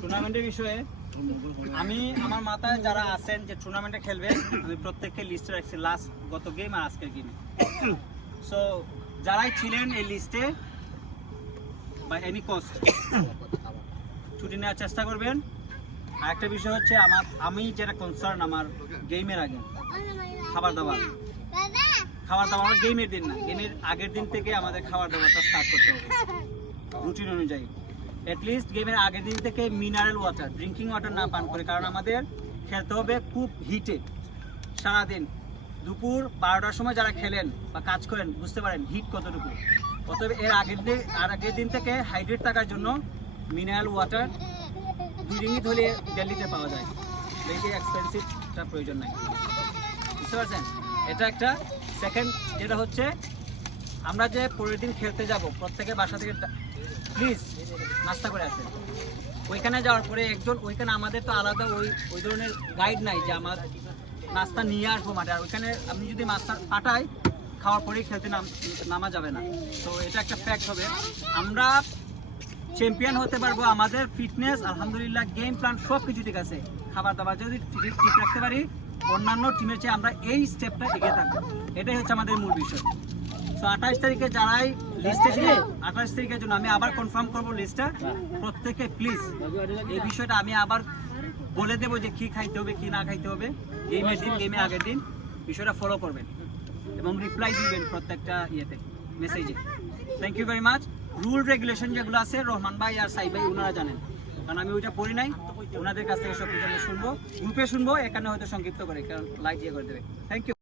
টুর্নামেন্টের বিষয়ে আমি, আমার মাথায় যারা আছেন যে টুর্নামেন্টে খেলবে, আমি প্রত্যেককে লিস্টে রাখছি। লাস্ট গত গেম আর আজকের গেমে সো যারাই ছিলেন এই লিস্টে বাই এনি কস্ট ছুটি নেওয়ার চেষ্টা করবেন। আর একটা বিষয় হচ্ছে, আমার, আমি যেটা কনসার্ন আমার গেমের আগে, খাবার দাবার। খাবার দাবার গেমের দিন না। গেমের আগের দিন থেকে আমাদের খাবার দাবারটা স্টার্ট করতে হবে। রুটিন অনুযায়ী। অ্যাটলিস্ট গেমের আগের দিন থেকে মিনারেল ওয়াটার ড্রিঙ্কিং ওয়াটার না পান করে, কারণ আমাদের খেলতে হবে খুব হিটে সারাদিন, দুপুর বারোটার সময় যারা খেলেন বা কাজ করেন, বুঝতে পারেন হিট কতটুকু। অতএব এর আগের দিন, আর আগের দিন থেকে হাইড্রেট থাকার জন্য মিনারেল ওয়াটার দুই রিঙ্গিত হলে দিল্লিতে পাওয়া যায়। বেশি এক্সপেন্সিভটা প্রয়োজন নাই। বুঝতে পারছেন? এটা একটা সেকেন্ড যেটা হচ্ছে আমরা যে পরের দিন খেলতে যাব প্রত্যেকের বাসা থেকে প্লিজ নাস্তা করে আসেন। ওইখানে যাওয়ার পরে একজন, ওইখানে আমাদের তো আলাদা ওই ওই ধরনের গাইড নাই যে আমার নাস্তা নিয়ে আসব মাঠে। আর ওইখানে আপনি যদি নাস্তা পাঠাই খাওয়ার পরেই খেলতে নাম নামা যাবে না। তো এটা একটা ফ্যাক্ট হবে। আমরা চ্যাম্পিয়ন হতে পারব আমাদের ফিটনেস আলহামদুলিল্লাহ গেম প্ল্যান সব কিছু ঠিক আছে। খাবার দাবার যদি ঠিক রাখতে পারি, অন্যান্য টিমের চেয়ে আমরা এই স্টেপটা এগিয়ে থাকব। এটাই হচ্ছে আমাদের মূল বিষয়। তো আঠাশ তারিখে যারাই লিস্টে ছিলেন আঠাশ তারিখের জন্য আমি আবার কনফার্ম করব লিস্টটা প্রত্যেকে প্লিজ এই বিষয়টা আমি আবার বলে দেবো যে কি খাইতে হবে, কি না খাইতে হবে। গেমের দিন গেমের আগের দিন বিষয়টা ফলো করবেন এবং রিপ্লাই দিবেন প্রত্যেকটা ইয়েতে মেসেজে thank you very much rule regulation যেগুলো আছে, রহমান ভাই আর সাই ভাই, ওনারা জানেন। কারণ আমি ওইটা পড়ি নাই, ওনাদের কাছ থেকে সব শুনব। গ্রুপে শুনব, এখানে হয়তো সংক্ষিপ্ত করে, কারণ লাইট ইয়ে করে দেবে। Thank you